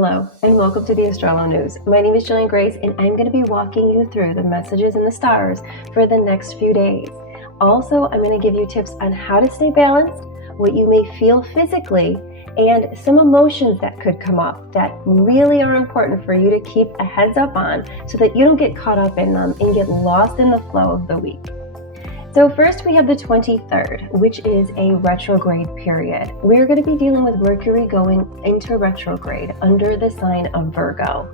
Hello, and welcome to the AstroloNEWS. My name is Jillian Grace, and I'm going to be walking you through the messages in the stars for the next few days. Also, I'm going to give you tips on how to stay balanced, what you may feel physically, and some emotions that could come up that really are important for you to keep a heads up on so that you don't get caught up in them and get lost in the flow of the week. So first we have the 23rd, which is a retrograde period. We're going to be dealing with Mercury going into retrograde under the sign of Virgo.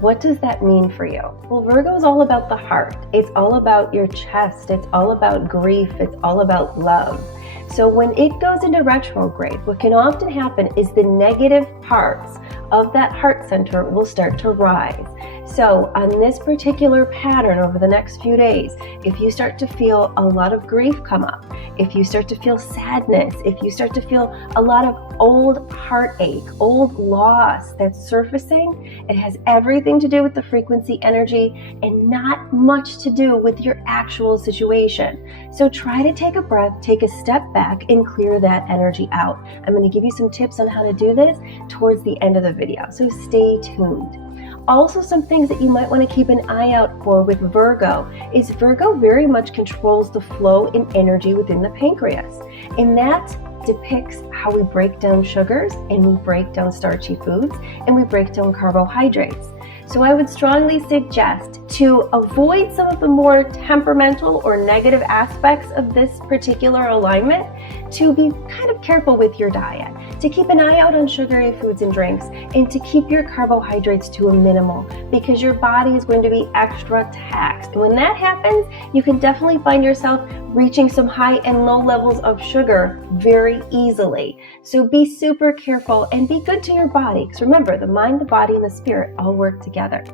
What does that mean for you? Well, Virgo is all about the heart. It's all about your chest. It's all about grief. It's all about love. So when it goes into retrograde, what can often happen is the negative parts of that heart center will start to rise. So on this particular pattern over the next few days, if you start to feel a lot of grief come up, if you start to feel sadness, if you start to feel a lot of old heartache, old loss that's surfacing, it has everything to do with the frequency energy and not much to do with your actual situation. So try to take a breath, take a step back, and clear that energy out. I'm going to give you some tips on how to do this towards the end of the video, so stay tuned. Also, some things that you might want to keep an eye out for with Virgo is Virgo very much controls the flow in energy within the pancreas, and that depicts how we break down sugars and we break down starchy foods and we break down carbohydrates. So I would strongly suggest to avoid some of the more temperamental or negative aspects of this particular alignment, to be kind of careful with your diet, to keep an eye out on sugary foods and drinks, and to keep your carbohydrates to a minimal, because your body is going to be extra taxed. And when that happens, you can definitely find yourself reaching some high and low levels of sugar very easily. So be super careful and be good to your body, because remember, the mind, the body, and the spirit all work together.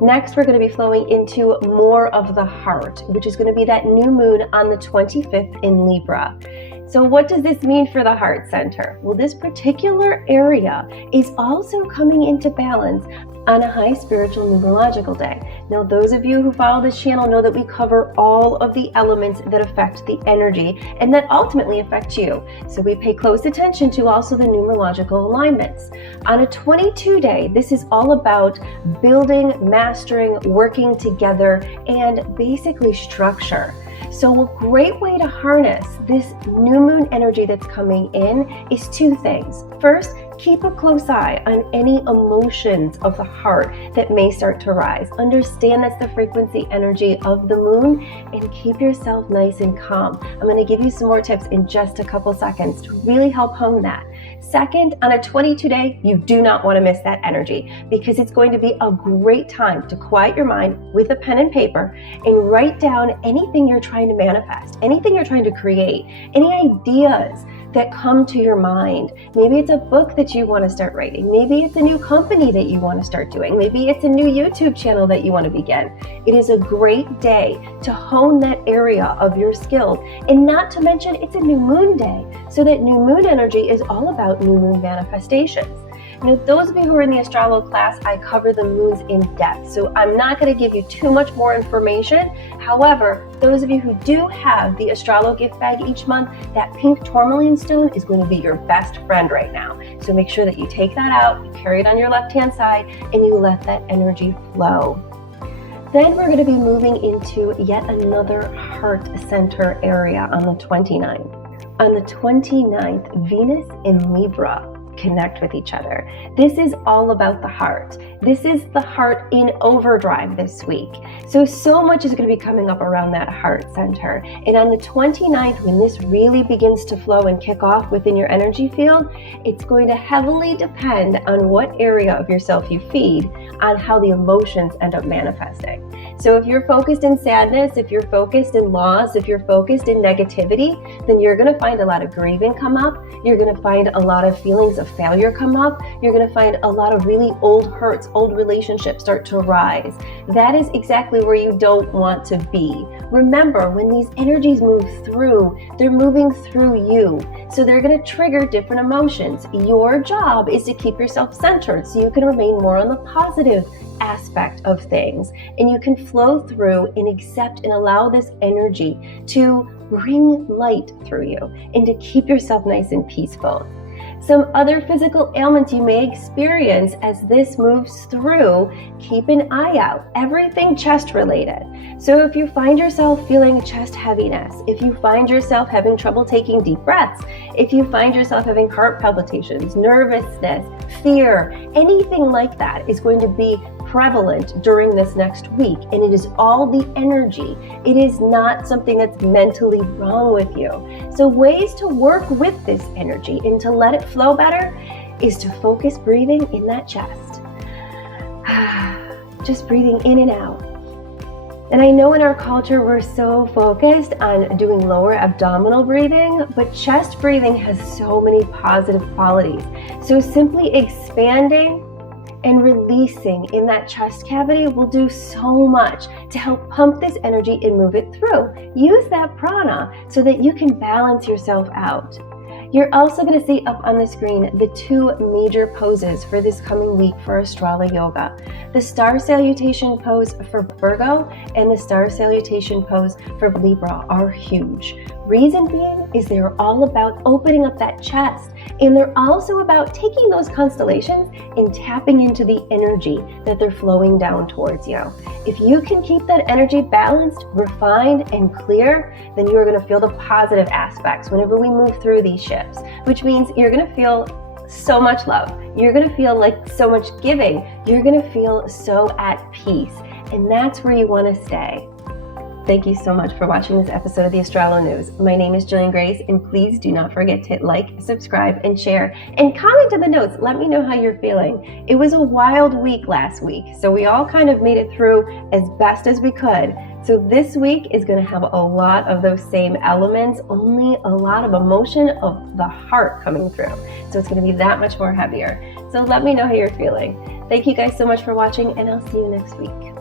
Next, we're going to be flowing into more of the heart, which is going to be that new moon on the 25th in Libra. So what does this mean for the heart center? Well, this particular area is also coming into balance on a high spiritual numerological day. Now, those of you who follow this channel know that we cover all of the elements that affect the energy and that ultimately affect you. So we pay close attention to also the numerological alignments. On a 22-day, this is all about building, mastering, working together, and basically structure. So a great way to harness this new moon energy that's coming in is two things. First, keep a close eye on any emotions of the heart that may start to rise. Understand that's the frequency energy of the moon, and keep yourself nice and calm. I'm going to give you some more tips in just a couple seconds to really help hone that. Second, on a 22-day, you do not want to miss that energy, because it's going to be a great time to quiet your mind with a pen and paper and write down anything you're trying to manifest, anything you're trying to create, any ideas that come to your mind. Maybe it's a book that you want to start writing. Maybe it's a new company that you want to start doing. Maybe it's a new YouTube channel that you want to begin. It is a great day to hone that area of your skills. And not to mention, it's a new moon day. So that new moon energy is all about new moon manifestations. Now, those of you who are in the Astrolo class, I cover the moons in depth, so I'm not going to give you too much more information. However, those of you who do have the Astrolo gift bag each month, that pink tourmaline stone is going to be your best friend right now. So make sure that you take that out, you carry it on your left-hand side, and you let that energy flow. Then we're going to be moving into yet another heart center area on the 29th. On the 29th, Venus and Libra connect with each other. This is all about the heart. This is the heart in overdrive this week. So much is going to be coming up around that heart center. And on the 29th, when this really begins to flow and kick off within your energy field, it's going to heavily depend on what area of yourself you feed on how the emotions end up manifesting. So if you're focused in sadness, if you're focused in loss, if you're focused in negativity, then you're going to find a lot of grieving come up. You're going to find a lot of feelings of failure come up. You're going to find a lot of really old hurts, old relationships start to rise. That is exactly where you don't want to be. Remember, when these energies move through, they're moving through you. So they're going to trigger different emotions. Your job is to keep yourself centered so you can remain more on the positive aspect of things, and you can flow through and accept and allow this energy to bring light through you and to keep yourself nice and peaceful. some other physical ailments you may experience as this moves through, keep an eye out. Everything chest related. So if you find yourself feeling chest heaviness, if you find yourself having trouble taking deep breaths, if you find yourself having heart palpitations, nervousness, fear, anything like that is going to be prevalent during this next week, and it is all the energy. It is not something that's mentally wrong with you. So ways to work with this energy and to let it flow better is to focus breathing in that chest. Just breathing in and out. And I know in our culture we're so focused on doing lower abdominal breathing, but chest breathing has so many positive qualities. So simply expanding and releasing in that chest cavity will do so much to help pump this energy and move it through. Use that prana so that you can balance yourself out. You're also going to see up on the screen the two major poses for this coming week for Astrology Yoga. The Star Salutation pose for Virgo and the Star Salutation pose for Libra are huge. Reason being is they're all about opening up that chest, and they're also about taking those constellations and tapping into the energy that they're flowing down towards you. If you can keep that energy balanced, refined, and clear, then you're going to feel the positive aspects whenever we move through these shifts, which means you're going to feel so much love. You're going to feel like so much giving. You're going to feel so at peace, and that's where you want to stay. Thank you so much for watching this episode of the AstroloNEWS. My name is Jillian Grace, and please do not forget to hit like, subscribe, and share, and comment in the notes. Let me know how you're feeling. It was a wild week last week, so we all kind of made it through as best as we could. So this week is going to have a lot of those same elements, only a lot of emotion of the heart coming through. So it's going to be that much more heavier. So let me know how you're feeling. Thank you guys so much for watching, and I'll see you next week.